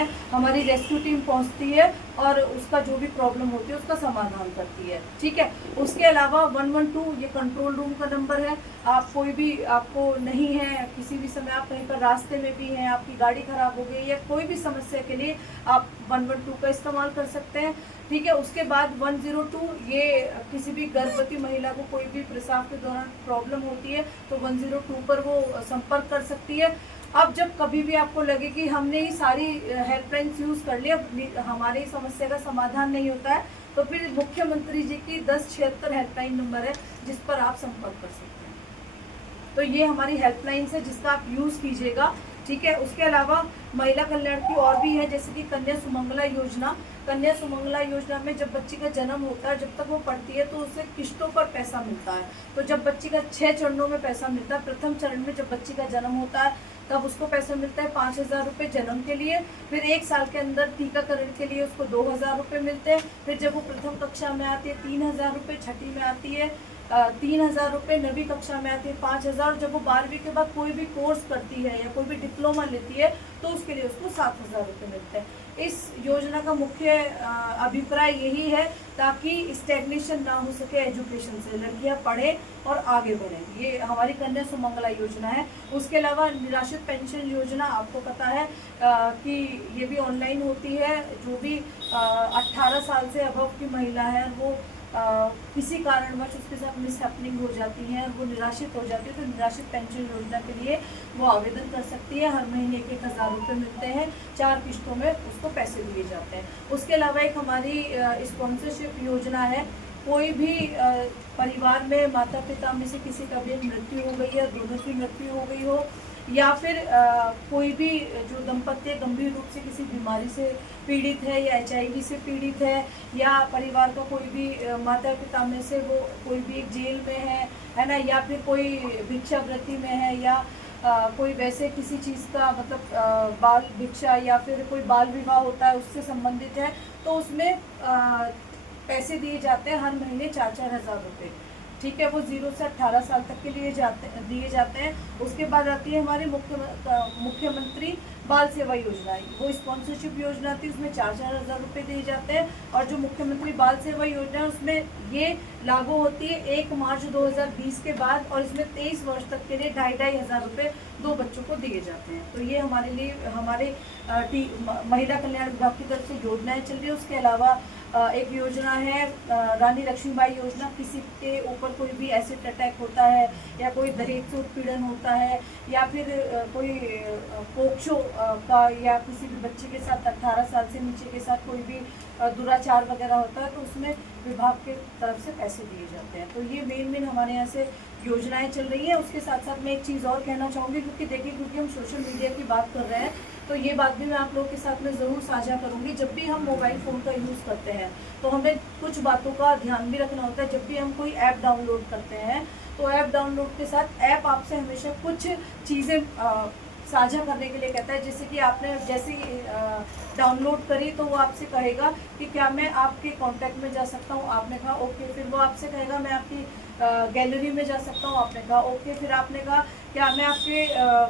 है हमारी rescue team पहुंचती है और उसका जो भी प्रॉब्लम होती है उसका समाधान करती है। ठीक है, उसके अलावा 112 ये कंट्रोल रूम का नंबर है। आप कोई भी आपको नहीं है, किसी भी समय आप कहीं पर रास्ते में भी हैं, आपकी गाड़ी खराब हो गई या कोई भी समस्या के लिए आप 112 का इस्तेमाल कर सकते हैं। ठीक है, उसके बाद 102 ये किसी भी गर्भवती महिला को कोई भी प्रसव के दौरान प्रॉब्लम होती है तो 102 पर वो संपर्क कर सकती है। अब जब कभी भी आपको लगे कि हमने ये सारी हेल्पलाइंस यूज़ कर ली, अब हमारी समस्या का समाधान नहीं होता है, तो फिर मुख्यमंत्री जी की 1076 हेल्पलाइन नंबर है जिस पर आप संपर्क कर सकते हैं। तो ये हमारी हेल्पलाइन है जिसका आप यूज़ कीजिएगा। ठीक है, उसके अलावा महिला कल्याण की और भी है, जैसे कि कन्या सुमंगला योजना। कन्या सुमंगला योजना में जब बच्ची का जन्म होता है, जब तक वो पढ़ती है तो उसे किश्तों पर पैसा मिलता है। तो जब बच्ची का 6 चरणों में पैसा मिलता है, प्रथम चरण में जब बच्ची का जन्म होता है तब उसको पैसा मिलता है 5,000 रुपये जन्म के लिए। फिर 1 साल के अंदर टीकाकरण के लिए उसको 2,000 रुपये मिलते हैं। फिर जब वो प्रथम कक्षा में आती है 3,000 रुपये, छठी में आती है 3,000 रुपये, 9वीं कक्षा में आती है 5,000। जब वो 12वीं के बाद कोई भी कोर्स करती है या कोई भी डिप्लोमा लेती है तो उसके लिए उसको 7,000 रुपये मिलते हैं। इस योजना का मुख्य अभिप्राय यही है ताकि स्टैग्नेशन ना हो सके एजुकेशन से, लड़कियां पढ़ें और आगे बढ़ें। ये हमारी कन्या सुमंगला योजना है। उसके अलावा निराश्रित पेंशन योजना, आपको पता है कि ये भी ऑनलाइन होती है। जो भी 18 साल से अबव की महिला है वो किसी कारणवश उसके साथ मिसहैपनिंग हो जाती है, वो निराश्रित हो जाती है, तो निराश्रित पेंशन योजना के लिए वो आवेदन कर सकती है। हर महीने 1,000 रुपये मिलते हैं, 4 किश्तों में उसको पैसे दिए जाते हैं। उसके अलावा एक हमारी स्पॉन्सरशिप योजना है। कोई भी परिवार में माता पिता में से किसी का भी मृत्यु हो गई है, दोनों की मृत्यु हो गई हो, या फिर कोई भी जो दंपत्ति गंभीर रूप से किसी बीमारी से पीड़ित है या HIV से पीड़ित है, या परिवार का कोई भी माता पिता में से वो कोई भी एक जेल में है ना, या फिर कोई भिक्षावृत्ति में है, या कोई वैसे किसी चीज़ का मतलब बाल भिक्षा या फिर कोई बाल विवाह होता है उससे संबंधित है, तो उसमें पैसे दिए जाते हैं हर महीने 4-4 हज़ार रुपये। ठीक है, वो 0 से 18 साल तक के लिए दिए जाते हैं। उसके बाद आती है हमारी मुख्यमंत्री बाल सेवा योजना। वो स्पॉन्सरशिप योजना थी, उसमें 4-4 हज़ार रुपये दिए जाते हैं। और जो मुख्यमंत्री बाल सेवा योजना है उसमें ये लागू होती है 1 मार्च 2020 के बाद, और इसमें 23 वर्ष तक के लिए 2,500 हज़ार रुपये 2 बच्चों को दिए जाते हैं। तो ये हमारे लिए हमारे महिला कल्याण विभाग की तरफ से योजनाएं चल रही है। उसके अलावा एक योजना है रानी लक्ष्मीबाई योजना। किसी के ऊपर कोई भी एसिड अटैक होता है या कोई दहेज से उत्पीड़न होता है या फिर कोई पोक्सो का या किसी भी बच्चे के साथ 18 साल से नीचे के साथ कोई भी दुराचार वगैरह होता है तो उसमें विभाग के तरफ से पैसे दिए जाते हैं। तो ये मेन हमारे यहाँ से योजनाएं चल रही हैं। उसके साथ साथ मैं एक चीज़ और कहना चाहूँगी, क्योंकि हम सोशल मीडिया की बात कर रहे हैं तो ये बात भी मैं आप लोगों के साथ में ज़रूर साझा करूँगी। जब भी हम मोबाइल फ़ोन का यूज़ करते हैं तो हमें कुछ बातों का ध्यान भी रखना होता है। जब भी हम कोई ऐप डाउनलोड करते हैं तो ऐप डाउनलोड के साथ ऐप आपसे हमेशा कुछ चीज़ें साझा करने के लिए कहता है। जैसे कि आपने जैसे डाउनलोड करी तो वो आपसे कहेगा कि क्या मैं आपके कांटेक्ट में जा सकता हूँ, आपने कहा ओके। फिर वो आपसे कहेगा मैं आपकी गैलरी में जा सकता हूँ, आपने कहा ओके। फिर आपने कहा क्या मैं आपके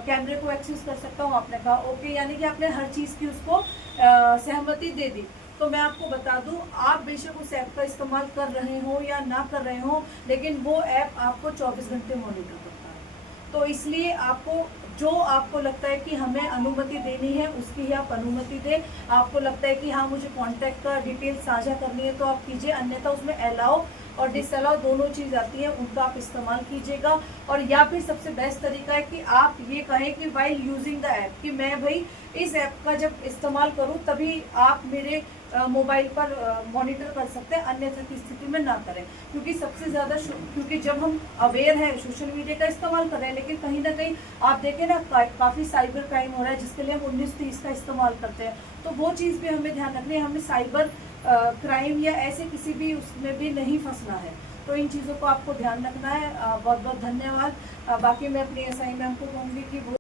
कैमरे को एक्सेस कर सकता हूँ, आपने कहा ओके। यानी कि आपने हर चीज़ की उसको सहमति दे दी। तो मैं आपको बता दूं, आप बेशक उस ऐप का इस्तेमाल कर रहे हो या ना कर रहे हो, लेकिन वो ऐप आपको 24 घंटे मॉनिटर करता है। तो इसलिए आपको जो आपको लगता है कि हमें अनुमति देनी है उसकी ही आप अनुमति दें। आपको लगता है कि हाँ मुझे कॉन्टैक्ट का डिटेल साझा करनी है तो आप कीजिए, अन्यथा उसमें अलाउ और डिसअलाउ दोनों चीज़ आती हैं, उनका आप इस्तेमाल कीजिएगा। और या फिर सबसे बेस्ट तरीका है कि आप ये कहें कि वाइल यूजिंग द ऐप, कि मैं भाई इस ऐप का जब इस्तेमाल करूं तभी आप मेरे मोबाइल पर मॉनिटर कर सकते हैं, अन्यथा की स्थिति में ना करें। क्योंकि सबसे ज़्यादा क्योंकि जब हम अवेयर हैं सोशल मीडिया का इस्तेमाल कर रहे हैं, लेकिन कहीं ना कहीं आप देखें ना काफ़ी साइबर क्राइम हो रहा है जिसके लिए हम 1930 का इस्तेमाल करते हैं। तो वो चीज़ भी हमें ध्यान रखनी है, हमें साइबर क्राइम या ऐसे किसी भी उसमें भी नहीं फंसना है। तो इन चीज़ों को आपको ध्यान रखना है। बहुत बहुत धन्यवाद। बाकी मैं अपनी SI मैम को कहूँगी कि वो